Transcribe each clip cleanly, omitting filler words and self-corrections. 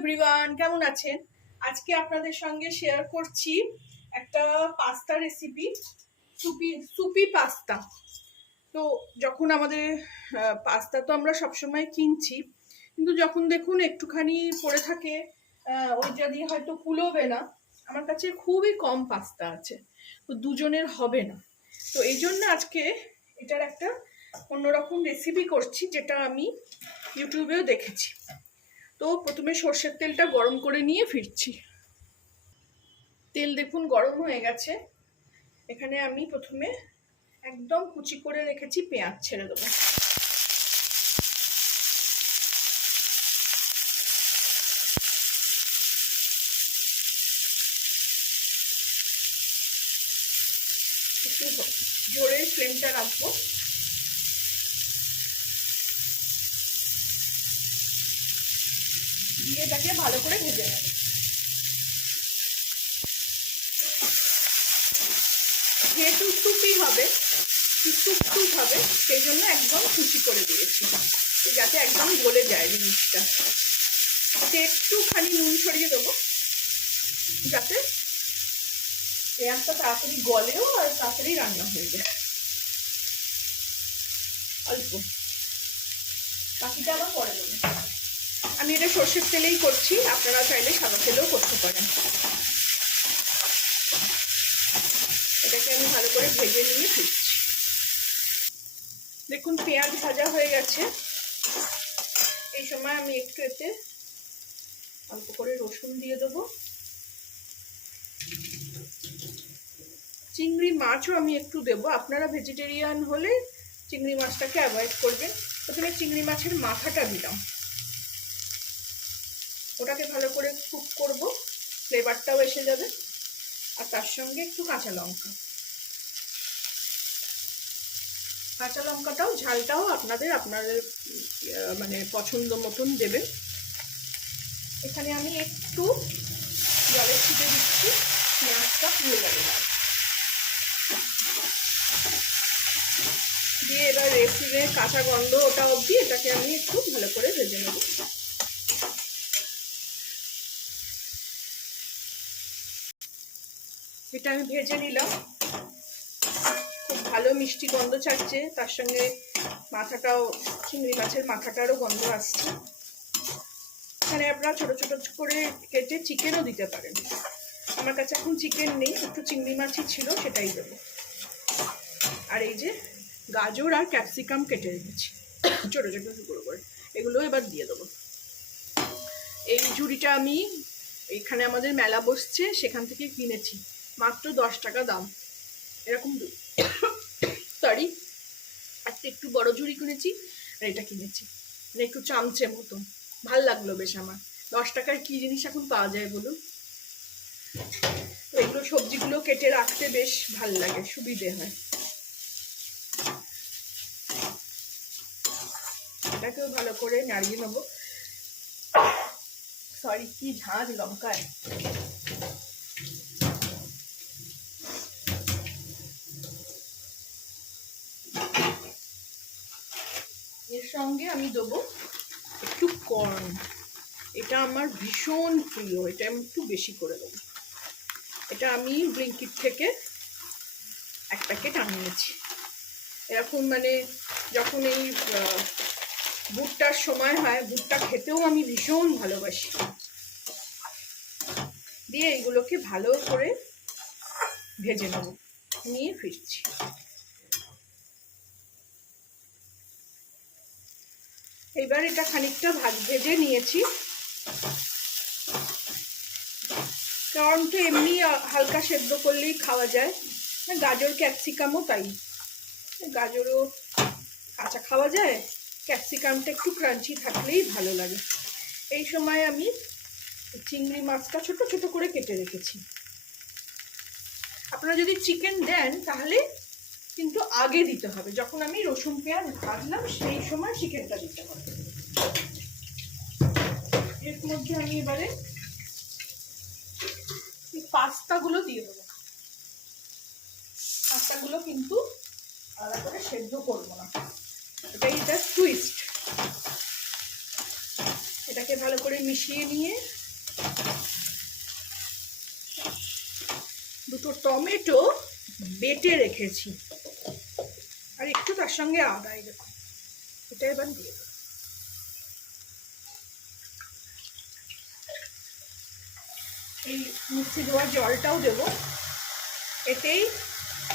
Everyone, কেমন আছেন? আজকে আপনাদের সঙ্গে শেয়ার করছি একটা পাস্তা রেসিপি, সুপি পাস্তা। তো যখন আমাদের পাস্তা তো আমরা সবসময় কিনছি, কিন্তু যখন দেখুন একটুখানি পড়ে থাকে ওইটা দিয়ে হয়তো কুলোবে না। আমার কাছে খুবই কম পাস্তা আছে, তো দুজনের হবে না। তো এই জন্য আজকে এটার একটা অন্যরকম রেসিপি করছি, যেটা আমি ইউটিউবেও দেখেছি। তো প্রথমে সর্ষের তেলটা গরম করে নিয়ে ফিরছি। তেল দেখুন গরম হয়ে গেছে। এখানে আমি প্রথমে একদম কুচি করে রেখেছি পেঁয়াজ ছেড়ে দেবো। একটু জোরে ফ্লেমটা রাখবো। দিয়ে এটাকে ভালো করে ভেজে নেব। যেহেতু সুপি হবে, সুপ হবে, সেই জন্য একদম কুচি করে দিয়েছি, যাতে একদম গলে যায় জিনিসটা। একটুখানি নুন ছড়িয়ে দেবো, যাতে পেঁয়াজটা তাড়াতাড়ি গলেও আর তাড়াতাড়ি রান্না হয়ে যায়। অল্প, বাকিটা আবার পরে দেবো। আমি এটা সর্ষের তেলেই করছি, আপনারা চাইলে সাদা তেলেও করতে পারেন। এটাকে আমি ভালো করে ভেজে নিয়ে ফিরছি। দেখুন পেঁয়াজ ভাজা হয়ে গেছে। এই সময় আমি একটু এতে অল্প করে রসুন দিয়ে দেবো। চিংড়ি মাছও আমি একটু দেবো। আপনারা ভেজিটেরিয়ান হলে চিংড়ি মাছটাকে অ্যাভয়েড করবেন। প্রথমে চিংড়ি মাছের মাথাটা দিলাম, ওটাকে ভালো করে কুক করব, ফ্লেভারটাও এসে যাবে। আর তার সঙ্গে একটু কাঁচা লঙ্কাটাও ঝালটাও আপনাদের মানে পছন্দ মতন দেবেন। এখানে আমি একটু জলের ছিটে দিচ্ছি, পেঁয়াজটা পুড়ে যাবে না। দিয়ে এবার রেসিপির কাঁচা গন্ধ ওটা অবধি এটাকে আমি একটু ভালো করে ভেজে নেব। এটা আমি ভেজে নিলাম, খুব ভালো মিষ্টি গন্ধ ছাড়ছে, তার সঙ্গে মাথাটাও, চিংড়ি মাছের মাথাটারও গন্ধ আসছে। এখানে আপনারা ছোট ছোট করে কেটে চিকেনও দিতে পারেন। আমার কাছে এখন চিকেন নেই, একটু চিংড়ি মাছই ছিল, সেটাই দেবো। আর এই যে গাজর আর ক্যাপসিকাম কেটে রেখেছি ছোট ছোট টুকরো করে, এগুলো এবার দিয়ে দেবো। এই ঝুড়িটা আমি এখানে আমাদের মেলা বসছে, সেখান থেকে কিনেছি, মাত্র 10 টাকা দাম। এরকম সরি, একটা একটু বড় ঝুড়ি কিনেছি, আর এটা কিনেছি, মানে একটু চামচে মতন। ভাল লাগলো বেশ আমার। 10 টাকার কি জিনিস এখন পাওয়া যায় বলুন? এগুলো সবজিগুলো কেটে রাখতে বেশ ভাল লাগে, সুবিধে হয়। এটাকেও ভালো করে নাড়িয়ে নেব। সরি, কি ঝাঁঝ লঙ্কায়। এর সঙ্গে আমি দেবো একটু কর্ন। এটা আমার ভীষণ প্রিয়, এটা আমি একটু বেশি করে দেবো। এটা আমি ব্লিঙ্কিট থেকে এক প্যাকেট আনিয়েছি। এরকম মানে যখন এই ভুট্টার সময় হয়, ভুট্টা খেতেও আমি ভীষণ ভালোবাসি। দিয়ে এইগুলোকে ভালো করে ভেজে নেব, নিয়ে ফিরছি। এবার এটা খানিকটা ভেজে নিয়েছি, কারণ তো এমনি হালকা সেদ্ধ করলেই খাওয়া যায়। গাজর ক্যাপসিকামও তাই, গাজরও কাঁচা খাওয়া যায়, ক্যাপসিকামটা একটু ক্রাঞ্চি থাকলেই ভালো লাগে। এই সময় আমি চিংড়ি মাছটা ছোট ছোট করে কেটে রেখেছি। আপনারা যদি চিকেন দেন তাহলে কিন্তু আগে দিতে হবে, যখন আমি রসুন পেঁয়াজ ভাজলাম সেই সময় চিকেনটা দিতে হবে। এর মধ্যে আমি এবারে পাস্তাগুলো দিয়ে দেবো। পাস্তাগুলো কিন্তু আলাদা করে সেদ্ধ করবো না, এটাই এটা টুইস্ট। এটাকে ভালো করে মিশিয়ে নিয়ে দুটো টমেটো বেটে রেখেছি আর একটু তার সঙ্গে আদা, দেখো এটা এবার দিয়ে দেবো। এই মিক্সি দেওয়ার জলটাও দেবো, এতেই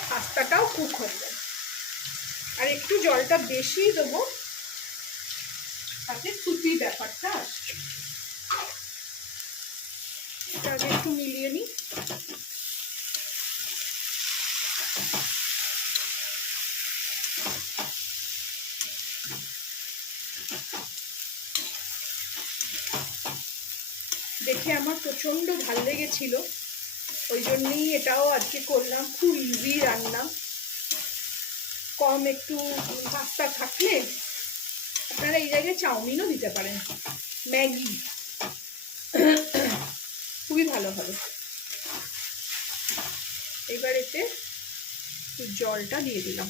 পাস্তাটাও কুক হয়ে যাবে। আর একটু জলটা বেশি দেবো তাতে সুপি ব্যাপারটা আসবে। এটা আগে একটু মিলিয়ে নিই। দেখে আমার প্রচণ্ড ভালো লেগেছিল, ওই জন্যই এটাও আজকে করলাম। খুব ইজি রান্না, কম একটু পাস্তা থাকলে আপনারা এই জায়গায় চাউমিনও দিতে পারেন, ম্যাগি, খুবই ভালো হবে। এবার এতে জলটা দিয়ে দিলাম।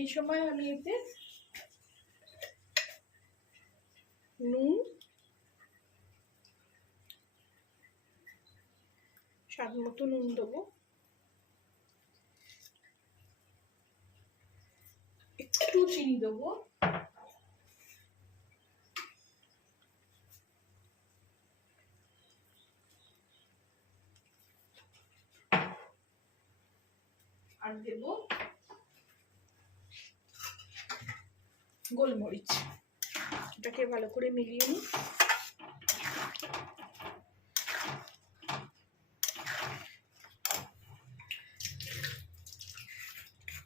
এই সময় আমি এতে নুন, স্বাদ মতো নুন দেবো, একটু চিনি দেবো, আর দেব গোলমরিচ। এটাকে ভালো করে মিলিয়ে নিই।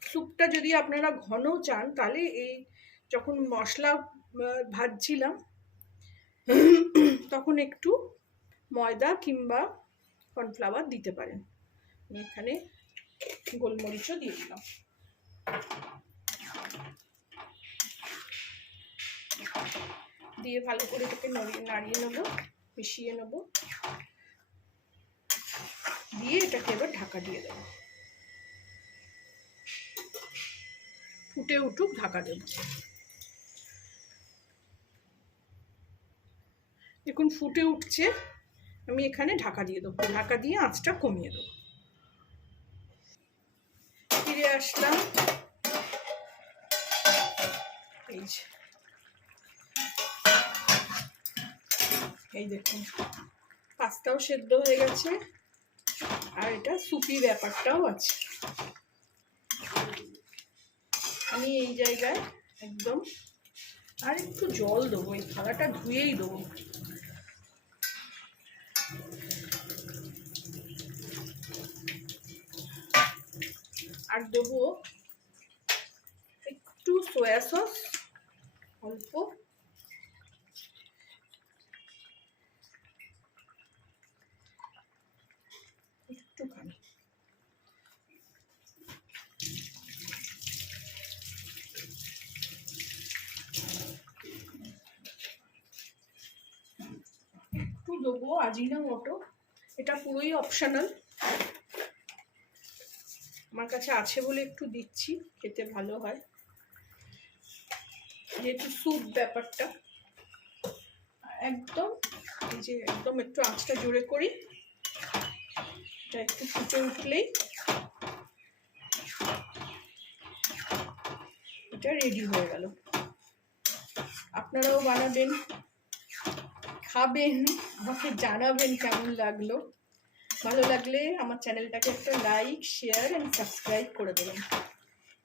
স্যুপটা যদি আপনারা ঘন চান তাহলে এই যখন মশলা ভাজছিলাম তখন একটু ময়দা কিংবা কর্নফ্লাওয়ার দিতে পারেন। আমি এখানে গোলমরিচও দিয়ে দিলাম। দিয়ে ভালো করে এটাকে নাড়িয়ে নেবো, মিশিয়ে নেবো, দিয়ে এটাকে এবার ঢাকা দিয়ে দেবো। ফুটে উঠুক, ঢাকা দেবো। দেখুন ফুটে উঠছে, আমি এখানে ঢাকা দিয়ে দেবো। ঢাকা দিয়ে আঁচটা কমিয়ে দেবো। ফিরে আসলাম। এই দেখুন পাস্তাও সেদ্ধ হয়ে গেছে আর এটা সুপি ব্যাপারটাও আছে। আমি এই জায়গায় একদম আর একটু জল দেবো, এই থালাটা ধুয়েই দেবো। আর দেবো একটু সয়া সস, অল্প, একটুখানি। একটু দেবো আজিনোমোটো, এটা পুরোই অপশনাল, আমার কাছে আছে বলে একটু দিচ্ছি, খেতে ভালো হয় যেহেতু স্যুপ ব্যাপারটা। একদম এই যে একদম একটু আঁচটা জোরে করি, এটা একটু ফুটে উঠলেই এটা রেডি হয়ে গেল। আপনারাও বানাবেন, খাবেন, আমাকে জানাবেন কেমন লাগলো। ভালো লাগলে আমার চ্যানেলটাকে একটা লাইক, শেয়ার এন্ড সাবস্ক্রাইব করে দেবেন।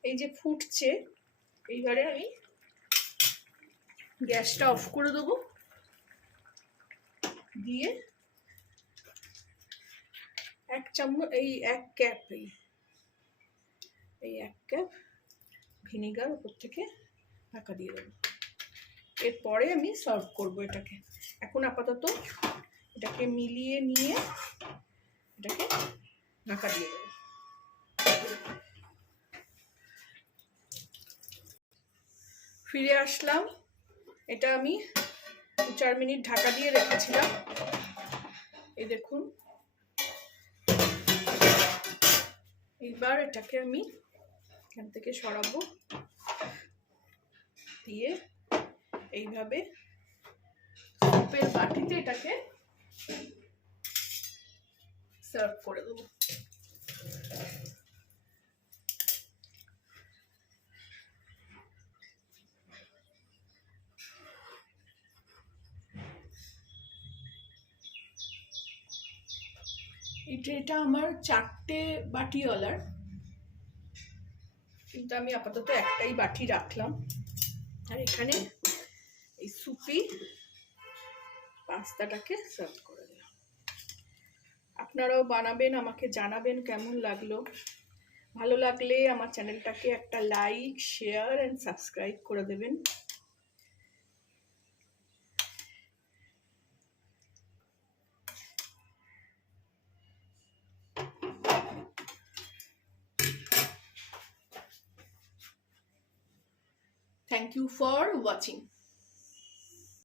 এই যে ফুটছে, এইবারে আমি গ্যাসটা অফ করে দেবো, দিয়ে এক চামচ এই এক ক্যাপ এই এক ক্যাপ ভিনিগার উপর থেকে ঢাকা দিয়ে দেবো। এরপরে আমি সার্ভ করব এটাকে। এখন আপাতত এটাকে মিলিয়ে নিয়ে এটাকে ঢাকা দিয়ে দেবো। ফিরে আসলাম, এটা আমি 2-4 মিনিট ঢাকা দিয়ে রেখেছিলাম। এই দেখুন, এবার এটাকে আমি এখান থেকে সরাবো, দিয়ে এইভাবে সুপের বাটিতে এটাকে সার্ভ করে দেবো। এটা আমার 4টে বাটিওয়ালার, কিন্তু আমি আপাতত একটাই বাটি রাখলাম। আর এখানে এই সুপি পাস্তাটাকে সার্ভ করে দিলাম। আপনারাও বানাবেন, আমাকে জানাবেন কেমন লাগলো। ভালো লাগলে আমার চ্যানেলটাকে একটা লাইক, শেয়ার অ্যান্ড সাবস্ক্রাইব করে দেবেন। Thank you for watching.